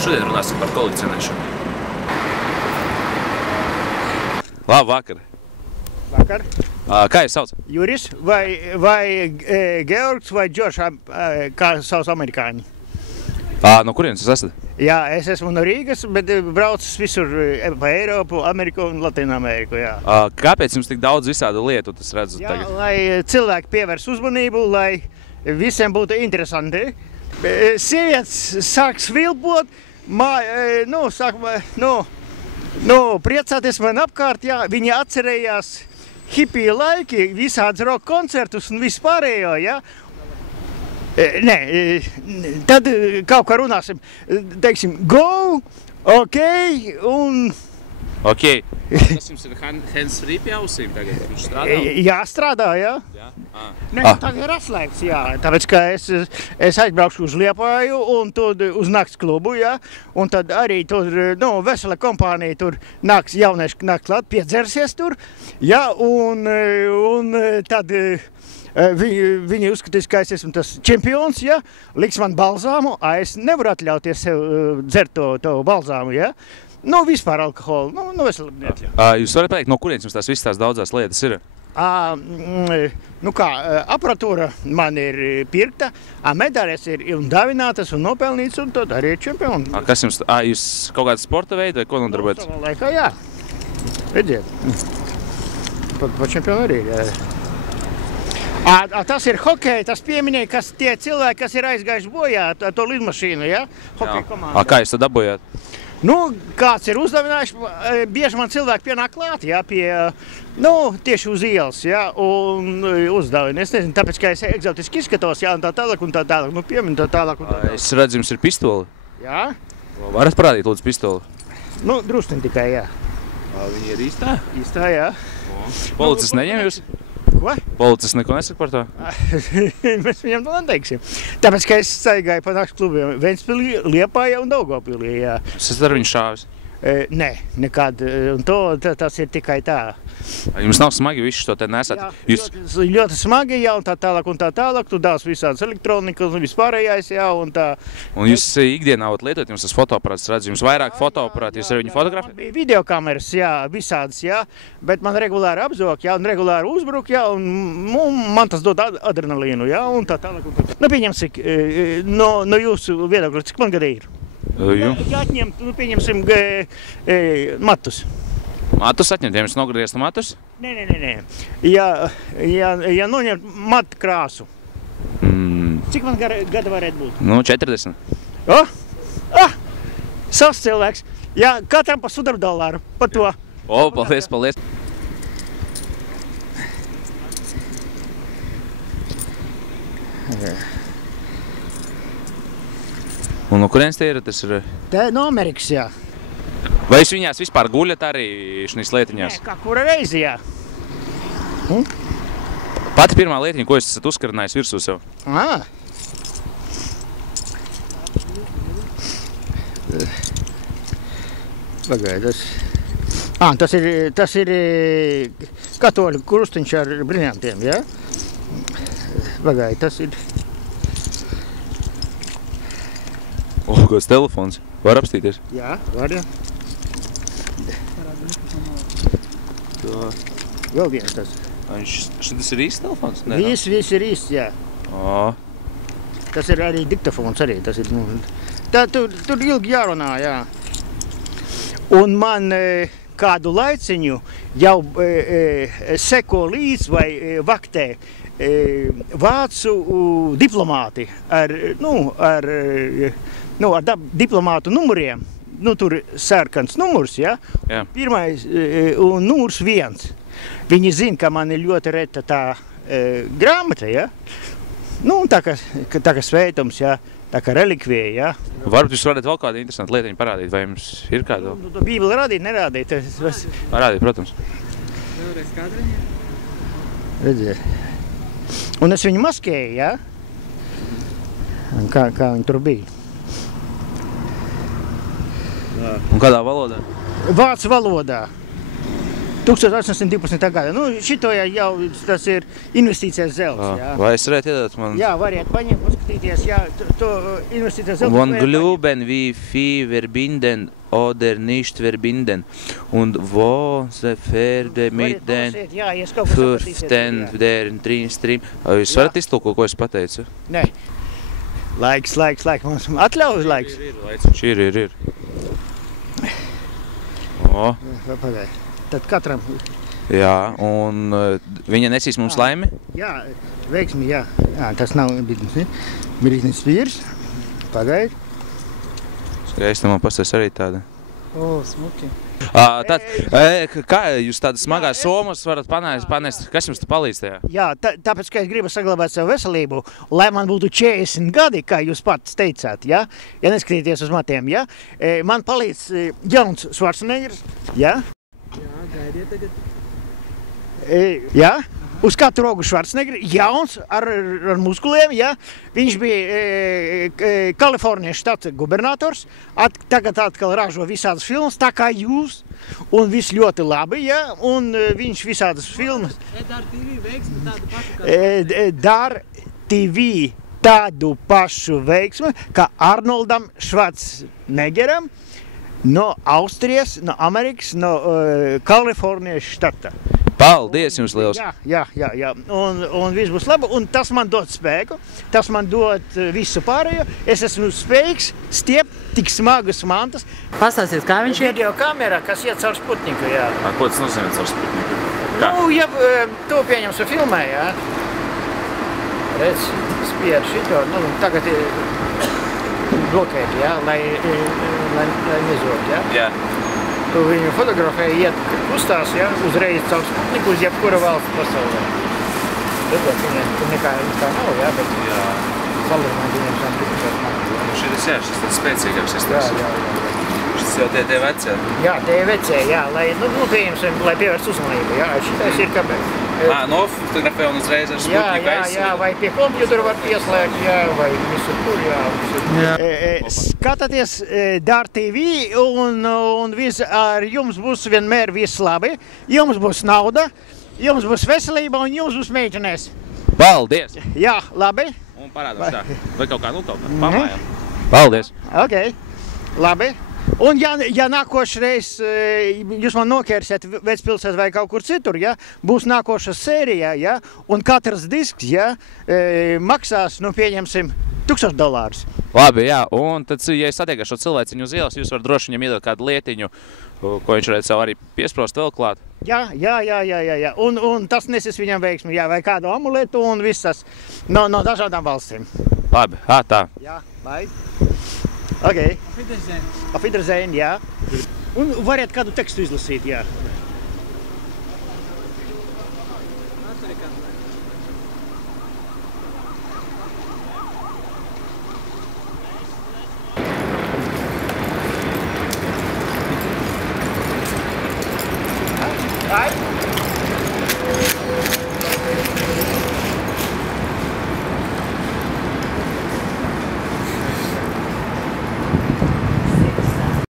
Šodien runāsim par kolekcionēšanu. Labu vakar. Vakar. Kā jūs sauc? Juris vai Georgs vai Džošs, kā sauc amerikāņi. No kurienes jūs esat? Jā, es esmu no Rīgas, bet braucu visur pa Eiropu, Ameriku un Latīnu Ameriku, jā. Kāpēc jums tik daudz visādu lietu, tas redzu Jā, tagad? lai cilvēki pievērs uzmanību, lai visiem būtu interesanti. Sievietes sāk svilpot, priecāties man apkārt, jā, viņi atcerējās hipiju laiki, visādas rock koncertus un vispārējo, jā. Nē, tad kaut kā runāsim, teiksim, go, ok, un... Ok. Tas jums ir hands-free pie ausīm tagad, viņš strādā? Jā, strādā, jā. Nē, tagad ir atslēgts, jā, tāpēc, ka es aizbraukšu uz Liepāju un tur uz nakts klubu, jā, un tad arī tur, vesela kompānija tur nāks jaunieši nāk klāt, piedzersies tur, jā, un tad... Viņi uzskatīs, ka es esmu tas čempions, ja? Liks man balzāmu, es nevaru atļauties sev dzert to balzāmu, ja? Vispār alkoholu, veseli neatļauj. Jūs varat pateikt, no kurienes jums tās visas tās daudzās lietas ir? Aparatūra man ir pirkta, medaļas ir dāvinātas un nopelnītas, un tad arī ir čempioni. Kas jums, jūs kaut kādu sporta veidu vai ko nodarbojaties? Savā laikā, jā. Redziet, pa čempionu arī ir. Tas ir hokeja, tas pieminēja, kas tie cilvēki, kas ir aizgājuši bojā to lidmašīnu, ja? Hokeja komanda. Kā jūs to dabūjāt? Kāds ir uzdāvinājis, bieži man cilvēki pienāk klāt, ja, tieši uz ielas, ja, un uzdāvina. Es nezinu, tāpēc, ka es egzotiski izskatos, ja, un tā tālāk, pieminu tā tālāk un tā tālāk. Es redzu, jums ir pistoli. Jā? Varat parādīt, lūdzu, pistoli? Drusciņ tikai, jā. Viņa ir īstā? Īstā, jā. Policists neņem jūs? Ko? Policists neko nesaka par to? Mēs viņam to neteiksim. Tāpēc, ka es staigāju pa nakts klubiem Ventspilī, Liepājā un Daugavpilī, jā. Jūs esat ar viņu šāvis? Nē, nekad. Un tas ir tikai tā. Jums nav smagi visu to te nesat? Jā, ļoti smagi, jā, un tā tālāk. Tu dāvs visādas elektronikas un vispārējais, jā, un tā. Un jūs ikdienā lietojat, jums tas fotoaparāts redz, jums vairāk fotoaparāti, jūs ar viņu fotografējat? Man bija videokameras, jā, visādas, jā, bet man regulāri apzok, jā, un regulāri uzbruk, jā, un man tas dod adrenalīnu, jā, un tā tālāk. Pieņemsim, no jūsu viedokļa, cik man gadi ir? Ja atņemt, pieņemsim matus. Matus atņemt, ja jums nogriezt matus? Nē. Ja noņemt matu krāsu. Cik man gada varētu būt? 40. Savs cilvēks. Jā, katram pa $100 par to. Paldies. Un no kurienes tie ir? Tas ir... Te no Amerikas, jā. Vai jūs viņās vispār guļat arī šīs lietiņās? Nē, kā kura reizi, jā. Pati pirmā lietiņa, ko jūs esat uzkarinājis virsū sev? Pagaid, tas ir katoļu krustiņš ar briljantiem, jā? Pagaid, tas ir... Kāds telefons? Var apstīties? Jā, var, jā. Vēl viens tas. Šis ir īsts telefons? Viss ir īsts, jā. Tas ir arī diktafons arī. Tur ilgi jārunā, jā. Un man kādu laiciņu jau seko līdz vai vaktē vācu diplomāti ar diplomātu numuriem. Tur sarkans numurs, ja? Pirmais un numurs 1. Viņi zina, ka man ir ļoti reta tā grāmata, ja? Tā kā sveitums, ja? Tā kā relikvija, ja? Varbūt jūs varat vēl kādu interesantu lietiņu parādīt, vai jums ir kādu? Bībeli rādīt, nerādīt. Parādīt, protams. Vēlreiz kādreiz? Redziet. Un es viņu maskēju, ja? Kā viņi tur bija. Un kādā valodā? Vācu valodā. 1812. gada. Nu, šito jau tas ir investīcijas zelts. Jā. Vai es varētu iedot man? Jā, variet paņemt, paskatīties, jā, to investīcijas zelts. Von Glüben wie Vieh verbinden oder nicht verbinden. Und wo se Pferde mit den Fürsten der Stream. Jūs varat iztulkot, ko es pateicu? Nē. Laiks. Mums atļauj laiks. Ir. O. Pagaid. Tad katram. Jā, un viņa nesīs mums laimi? Jā, veiksmi, jā. Jā, tas nav Brītnis vīrs. Pagaid. Skaisti, man pastāst arī tāda. O, smuki. Tad, kā jūs tādas smagās somas varat panest? Kas jums te palīdz tajā? Jā, tāpēc, ka es gribu saglabāt savu veselību, lai man būtu 40 gadi, kā jūs pats teicāt, ja neskatīties uz matiem, ja? Man palīdz jauns Schwarzeneggers, ja? Jā, gaidiet tagad. Jā? Uz katru rogu Schwarzeneggers, jauns, ar muskuliem, ja? Viņš bija Kalifornijas štata gubernators, tagad atkal ražo visādas filmas, tā kā jūs, un viss ļoti labi, ja? Un viņš visādas filmas. Dar TV veiksmi tādu pašu kā... Dar TV tādu pašu veiksmi, kā Arnoldam Schwarzeneggeram no Austrijas, no Amerikas, no Kalifornijas štata. Paldies jums liels! Jā. Un viss būs labi, un tas man dod spēku, tas man dod visu pārējo. Es esmu spējīgs stiept tik smagas mantas. Pastāstiet, kā viņš ir? Video kamera, kas iet caur Sputniku, jā. Ko tas nozīmē caur Sputniku? Nu, ja to pieņemsu filmē, jā. Redz, spied šito, nu, tagad ir blokēt, jā, lai nezot, jā. Jā. Tu viņu fotografēji iet kustās, ja, uzreiz caur Sputniku uz jebkura valsts pasaulē. Redzot, viņiem nekā nav, ja, bet salīdzināt viņiem šām tikušās nav. Šis tāds spēcīgāks izstāsts. Jā. Šis jau tie vecie. Jā, tie vecie, jā, lai, pieņemsim, lai pievērst uzmanību, jā. Šitais ir kāpēc. Nofotografē un uzreiz ar Sputniku aizsūta. Jā, vai pie kompjutera var pieslēgt, jā, vai visur tur, jā. Skatāties Dar TV un ar jums būs vienmēr viss labi. Jums būs nauda, jums būs veselība un jums būs meitenēs. Paldies! Jā, labi. Un parādās tā. Vai kaut kā pamājām? Paldies! Ok, labi. Un ja nākošreiz jūs man nokērsiet Vecpilsēs vai kaut kur citur, ja, būs nākoša sērija, ja, un katrs disks, ja, maksās, nu, pieņemsim, $1000. Labi, jā, un tad, ja es satiekšu šo cilvēciņu uz ielas, jūs varat droši viņam iedot kādu lietiņu, ko viņš varētu sev arī piesprost vēl klāt. Jā. Un tas nesis viņam veiksmi, jā, vai kādu amuletu un viss tas no dažādām valstīm. Labi, tā. Jā, bye. Ok. Auf Wiedersehen, jā. Un variet kādu tekstu izlasīt, jā. Right?